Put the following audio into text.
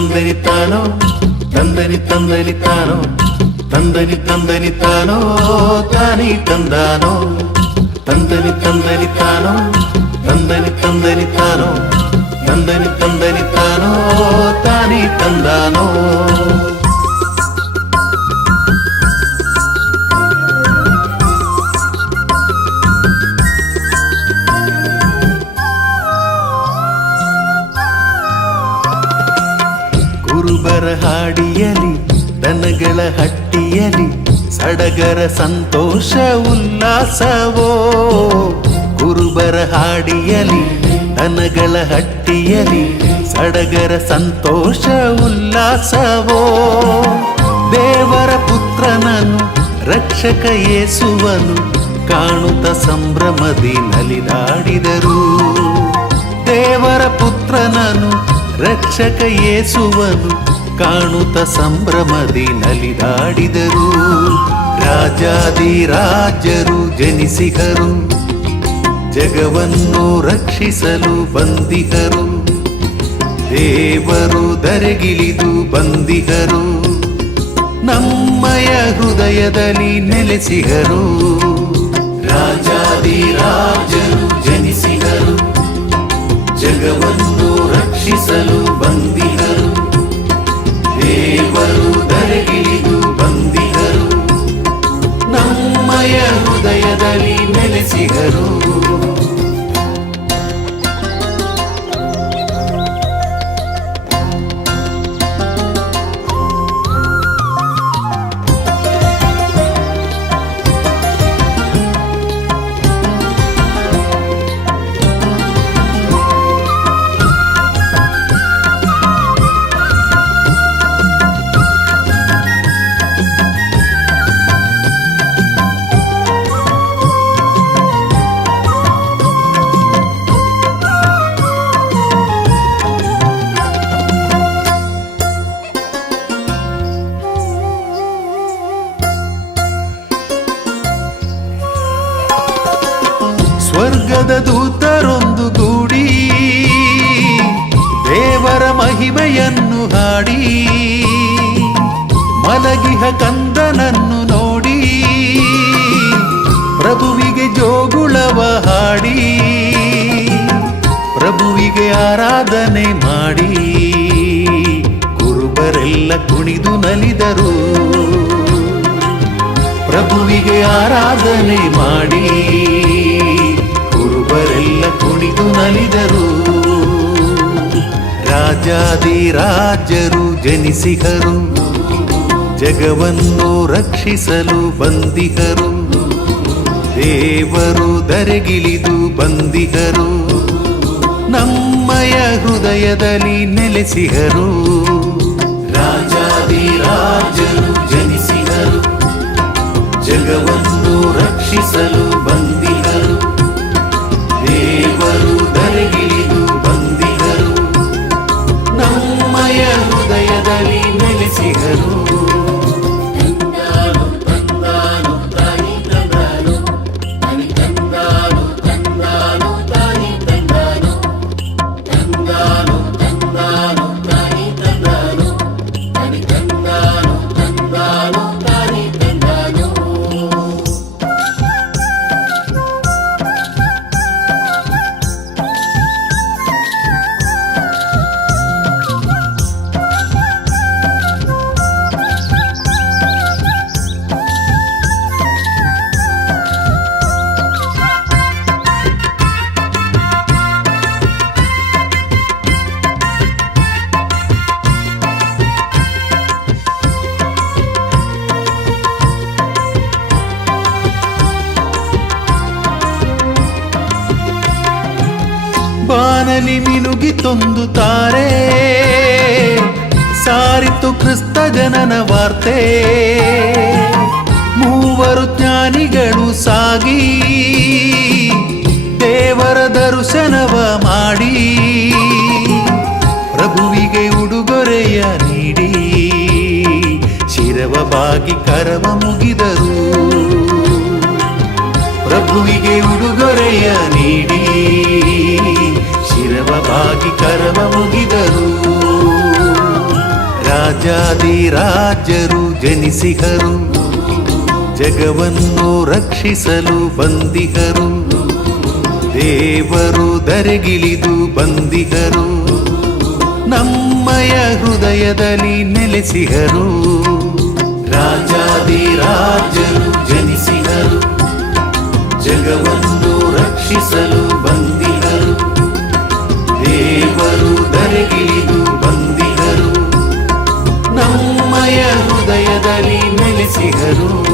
ತಂದನಿ ತಾನೋ ತಂದನಿ ತಂದನಿ ತಾನೋ ತಂದನಿ ತಂದನಿ ತಾನೋ ತಾನಿ ತಂದಾನೋ ತಂದನಿ ತಂದನಿ ತಾನೋ ತಂದನಿ ತಂದನಿ ತಾನೋ ತಂದನಿ ತಂದನಿ ತಾನೋ ತಾನಿ ತಂದಾನೋ. ಕುರುಬರ ಹಾಡಿಯಲಿ ದನಗಳ ಹಟ್ಟಿಯಲಿ ಸಡಗರ ಸಂತೋಷ ಉಲ್ಲಾಸವೋ. ಕುರುಬರ ಹಾಡಿಯಲಿ ದನಗಳ ಹಟ್ಟಿಯಲಿ ಸಡಗರ ಸಂತೋಷ ಉಲ್ಲಾಸವೋ. ದೇವರ ಪುತ್ರನನು ರಕ್ಷಕ ಯೇಸುವನು ಕಾಣುತ್ತ ಸಂಭ್ರಮದಿ ನಲಿದಾಡಿದರು. ದೇವರ ಪುತ್ರನನು ರಕ್ಷಕ ಯೇಸುವನು ಕಾಣುತ್ತ ಸಂಭ್ರಮದಿ ನಲಿದಾಡಿದರು. ರಾಜಾದಿರಾಜರು ಜನಿಸಿದರು, ಜಗವನ್ನು ರಕ್ಷಿಸಲು ಬಂದಿಹರು. ದೇವರು ಧರೆಗಿಳಿದು ಬಂದಿಹರು, ನಮ್ಮಯ ಹೃದಯದಲ್ಲಿ ನೆಲೆಸಿಹರು. ರಾಜಾದಿರಾಜರು ಜನಿಸಿದರು, ಜಗವನ್ನು ರಕ್ಷಿಸಲು ಬಂದಿಹರು. ದೇವರು ಧರೆಗಿಳಿದು ಬಂದಿಹರು, ನಮ್ಮಯ ಹೃದಯದಲ್ಲಿ ನೆಲೆಸಿಹರು. ಸ್ವರ್ಗದ ದೂತರೊಂದು ಗೂಡಿ ದೇವರ ಮಹಿಮೆಯನ್ನು ಹಾಡಿ, ಮಲಗಿಹ ಕಂದನನ್ನು ನೋಡಿ ಪ್ರಭುವಿಗೆ ಜೋಗುಳವ ಹಾಡಿ, ಪ್ರಭುವಿಗೆ ಆರಾಧನೆ ಮಾಡಿ ಕುರುಬರೆಲ್ಲ ಕುಣಿದು ನಲಿದರು. ಪ್ರಭುವಿಗೆ ಆರಾಧನೆ ಮಾಡಿ ಕುರುಬರೆಲ್ಲ ಕುಣಿದು ನಲಿದರು. ರಾಜಾದಿರಾಜರು ಜನಿಸಿಹರು, ಜಗವನ್ನು ರಕ್ಷಿಸಲು ಬಂದಿಹರು. ದೇವರು ಧರೆಗಿಳಿದು ಬಂದಿಹರು, ನಮ್ಮಯ ಹೃದಯದಲ್ಲಿ ನೆಲೆಸಿಹರು. ರಾಜಾದಿರಾಜರು ಜನಿಸಿಹರು, ಜಗವನ್ನು ರಕ್ಷಿಸಲು ಬಂದಿಹರು. ದೇವರು ಧರೆಗಿಳಿದು ಬಂದಿಹರು, ನಮ್ಮಯ ಹೃದಯದಲ್ಲಿ ನೆಲೆಸಿಹರು. ಬಾನಲಿ ಮಿನುಗಿತೊಂದು ತಾರೆ, ಸಾರಿತು ಕ್ರಿಸ್ತ ಜನನ ವಾರ್ತೆ. ಮೂವರು ಜ್ಞಾನಿಗಳು ಸಾಗಿ ದೇವರ ದರ್ಶನವ ಮಾಡಿ, ಪ್ರಭುವಿಗೆ ಉಡುಗೊರೆಯ ನೀಡಿ ಶಿರವ ಬಾಗಿ ಕರವ ಮುಗಿದರು. ಪ್ರಭುವಿಗೆ ಉಡುಗೊರೆಯ ನೀಡಿ ಶಿರವ ಬಾಗಿ ಕರವ ಮುಗಿದರು. ರಾಜಾದಿರಾಜರು ಜನಿಸಿಹರು, ಜಗವನ್ನು ರಕ್ಷಿಸಲು ಬಂದಿಹರು, ದೇವರು ಧರೆಗಿಳಿದು ಬಂದಿಹರು, ನಮ್ಮಯ ಹೃದಯದಲ್ಲಿ ನೆಲೆಸಿಹರು. ರಾಜಾದಿರಾಜರು ಜನಿಸಿಹರು, ಜಗವನ್ನು ರಕ್ಷಿಸಲು ಬಂದಿಹರು, ದೇವರು ಧರೆಗಿಳಿದು ಬಂದಿಹರು, ನಮ್ಮಯ ಹೃದಯದಲ್ಲಿ ನೆಲೆಸಿಹರು.